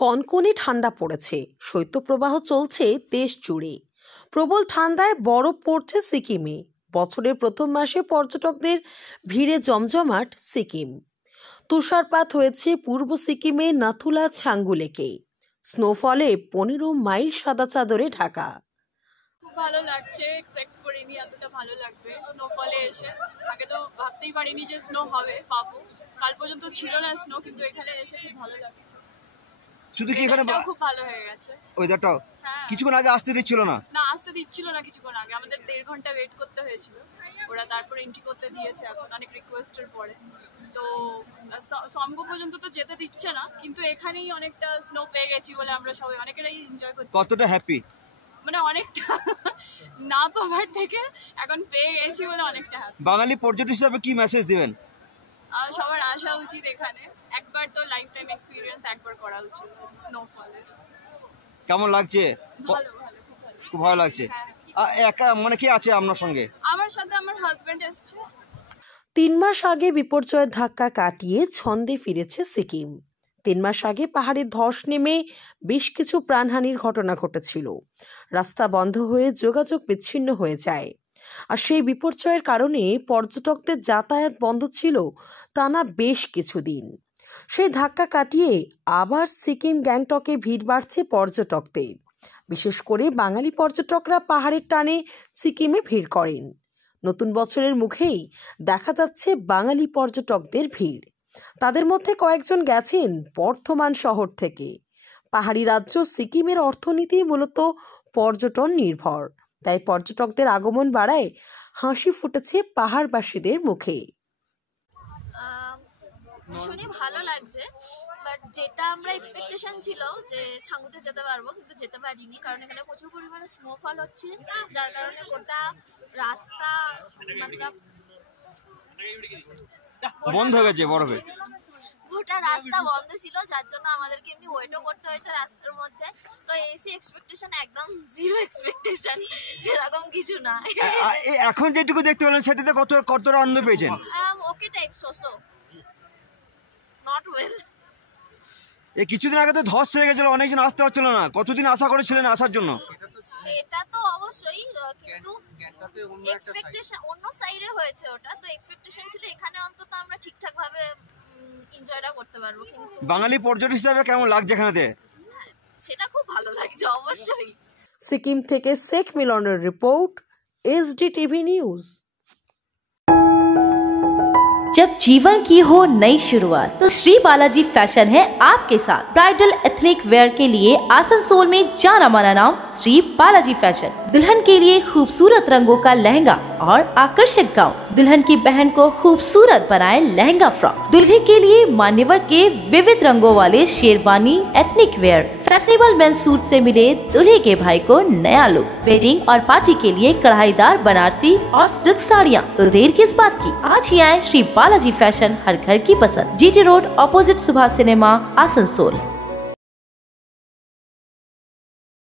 কনকনে ঠান্ডা পড়েছে, শৈত্যপ্রবাহ চলছে দেশ জুড়ে। প্রবল ঠান্ডায় বরফ পড়ছে সিকিমে। বছরের প্রথম মাসে পর্যটকদের ভিড়ে জমজমাট সিকিম। তুষারপাত হয়েছে পূর্ব সিকিমে নাথুলা ছাঙ্গুলেকে। স্নোফলে 15 মাইল সাদা চাদরে ঢাকা। খুব ভালো লাগছে, এক্সপেক্ট করিনি এতটা ভালো লাগবে স্নোফলে এসে। আগে তো ভাবতেই পারিনি যে স্নো হবে, পাবো। কাল পর্যন্ত ছিল না স্নো, কিন্তু এখানে এসে খুব ভালো লাগছে। শুধু কি এখানে খুব ভালো হয়ে গেছে ওয়েদারটাও? কিছুক্ষণ আগে আসতে দিচ্ছিল না? না, আসতে দিচ্ছিল না। কিছুক্ষণ আগে আমাদের 1.5 ঘন্টা ওয়েট করতে হয়েছিল। ওরা তারপরে এন্ট্রি করতে দিয়েছে এখন অনেক রিকোয়েস্টের পরে। তো সমগো পর্যন্ত তো যেতে দিচ্ছে না, কিন্তু এখানেই অনেকটা স্নো পেয়ে গেছি বলে আমরা সবাই অনেকেরাই এনজয় করছি। কতটা হ্যাপি? মানে অনেকটা, না পাওয়ার থেকে এখন পেয়ে গেছি বলে অনেকটা হ্যাপি। বাঙালি পর্যটক হিসেবে কি মেসেজ দিবেন? সবার আসা উচিত এখানে, একবার তো লাইফ টাইম এক্সপেরিয়েন্স একবার করা উচিত স্নোফলে। কেমন লাগছে? ভালো ভালো, খুব ভালো, খুব ভালো লাগছে। একা মানে কি আছে আপনার সঙ্গে? আমার সাথে আমার হাজবেন্ড এসেছে। 3 মাস আগে বিপর্যয়ের ধাক্কা কাটিয়ে ছন্দে ফিরেছে সিকিম। 3 মাস আগে পাহাড়ে ধস নেমে বেশ কিছু প্রাণহানির ঘটনা ঘটেছিল। রাস্তা বন্ধ হয়ে যোগাযোগ বিচ্ছিন্ন হয়ে যায়। আর সেই বিপর্যয়ের কারণে পর্যটকদের যাতায়াত বন্ধ ছিল টানা বেশ কিছুদিন। সেই ধাক্কা কাটিয়ে আবার সিকিম গ্যাংটকে ভিড় বাড়ছে পর্যটকদের। বিশেষ করে বাঙালি পর্যটকরা পাহাড়ের টানে সিকিমে ভিড় করেন। নতুন বছরের মুখেই দেখা যাচ্ছে বাঙালি পর্যটকদের ভিড়। তাদের মধ্যে কয়েকজন গেছেন বর্ধমান শহর থেকে। পাহাড়ি রাজ্য সিকিমের অর্থনীতি মূলত পর্যটন নির্ভর, তাই পর্যটকদের আগমন বাড়ায় হাসি ফুটেছে পাহাড়বাসীদের মুখে। ভীষণই ভালো লাগছে, বাট যেটা আমরা এক্সপেকটেশন ছিল যে ছাঙ্গুতে যেতে পারবো, কিন্তু যেতে পারিনি, কারণ এখানে প্রচুর পরিমাণে স্নোফল হচ্ছে, যার কারণে গোটা রাস্তা বন্ধ হয়ে গেছে বরফে। গোটা রাস্তা বন্ধ ছিল, যার জন্য আমাদেরকে এমনি ওয়েটও করতে হয়েছে রাস্তার মধ্যে। তো এসে এক্সপেকটেশন একদম জিরো এক্সপেকটেশন, যেরকম কিছু না। এখন যেটুকু দেখতে পেলেন সেটাতে কতটা আনন্দ পেয়েছেন? Okay type, so so not well. কিছুদিন আগে তো ধস ছেড়ে গেছিল, অনেকজন আসতে পারছিল না। কতদিন আশা করেছিলেন আসার জন্য? সেটা তো অবশ্যই, কিন্তু এক্সপেকটেশন অন্য সাইডে হয়েছে ওটা, তো এক্সপেকটেশন ছিল এখানে অন্তত আমরা ঠিকঠাক ভাবে এনজয়টা করতে পারবো। কিন্তু বাঙালি পর্যটক হিসেবে কেমন লাগছে এখানেতে? সেটা খুব ভালো লাগছে অবশ্যই। সিকিম থেকে শেখ মিলনের রিপোর্ট, एसडीटीवी न्यूज। जब जीवन की हो नई शुरुआत तो श्री बालाजी फैशन है आपके साथ। ब्राइडल एथनिक वेयर के लिए आसनसोल में जाना माना नाम श्री बालाजी फैशन। दुल्हन के लिए खूबसूरत रंगों का लहंगा और आकर्षक गाउन, दुल्हन की बहन को खूबसूरत बनाए लहंगा फ्रॉक, दुल्हे के लिए मान्यवर के विविध रंगों वाले sherwani ethnic wear, fashionable mens suit से मिले दूल्हे के भाई को नया लुक, वेडिंग और पार्टी के लिए कढ़ाईदार बनारसी और सिल्क साड़ियाँ। तो देर किस बात की, आज ही आए श्री बालाजी फैशन, हर घर की पसंद। GT road, opposite Subhash cinema, Asansol.